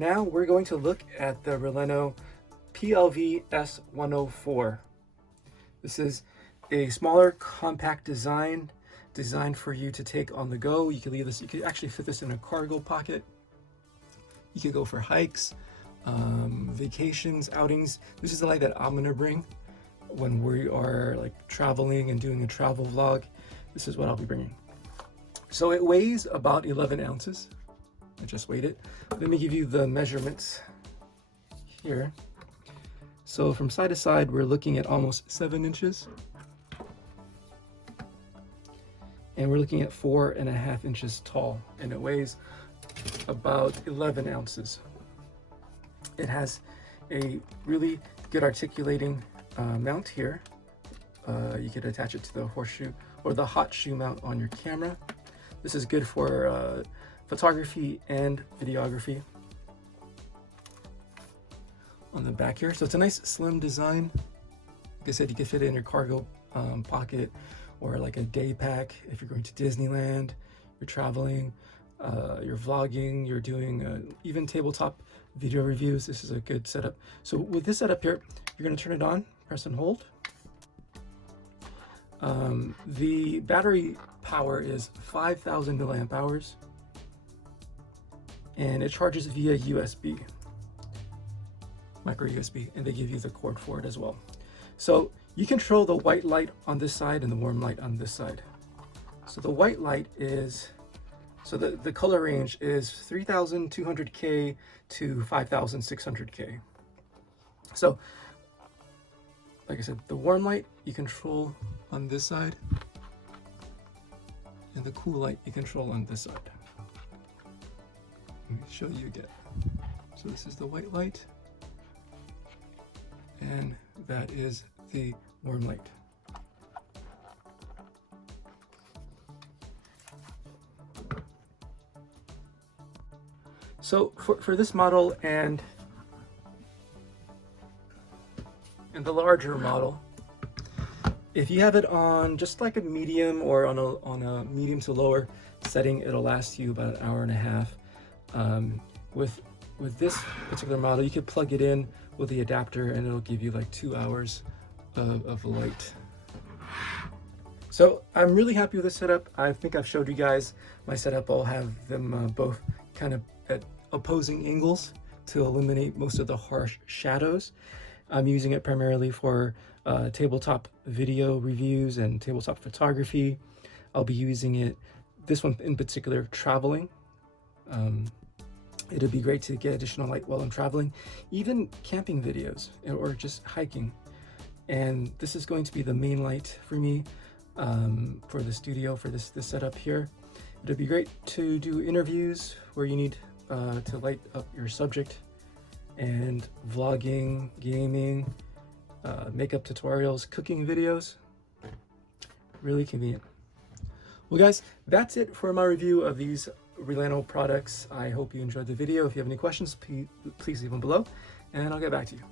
now we're going to look at the RaLeno PLV-S104. This is a smaller, compact design designed for you to take on the go. You could leave this, you could actually fit this in a cargo pocket. You could go for hikes, vacations, outings. This is the light that I'm gonna bring when we are like traveling and doing a travel vlog. This is what I'll be bringing. So it weighs about 11 ounces. I just weighed it. Let me give you the measurements here. So from side to side, we're looking at almost 7 inches. And we're looking at 4.5 inches tall, and it weighs about 11 ounces. It has a really good articulating mount here. You could attach it to the horseshoe or the hot shoe mount on your camera. This is good for photography and videography. On the back here, so it's a nice slim design. Like I said, you could fit it in your cargo pocket, or like a day pack if you're going to Disneyland, you're traveling, you're vlogging, you're doing even tabletop video reviews. This is a good setup. So with this setup here, you're going to turn it on, press and hold. The battery power is 5,000 milliamp hours, and it charges via USB, micro USB, and they give you the cord for it as well. So you control the white light on this side and the warm light on this side. So the white light is, so the color range is 3,200K to 5,600K. So like I said, the warm light you control on this side, and the cool light you control on this side. Let me show you again. So this is the white light, and that is the warm light. So for this model and the larger model, if you have it on just like a medium or on a medium to lower setting, it'll last you about an hour and a half. With this particular model, you could plug it in with the adapter and it'll give you like 2 hours of light. So I'm really happy with this setup. I think I've showed you guys my setup. I'll have them both kind of at opposing angles to eliminate most of the harsh shadows. I'm using it primarily for tabletop video reviews and tabletop photography. I'll be using it, this one in particular, traveling. It'd be great to get additional light while I'm traveling, even camping videos or just hiking. And this is going to be the main light for me for the studio, for this setup here. It'd be great to do interviews where you need to light up your subject, and vlogging, gaming, makeup tutorials, cooking videos. Really convenient. Well guys, that's it for my review of these RaLeno products. I hope you enjoyed the video. If you have any questions, please leave them below and I'll get back to you.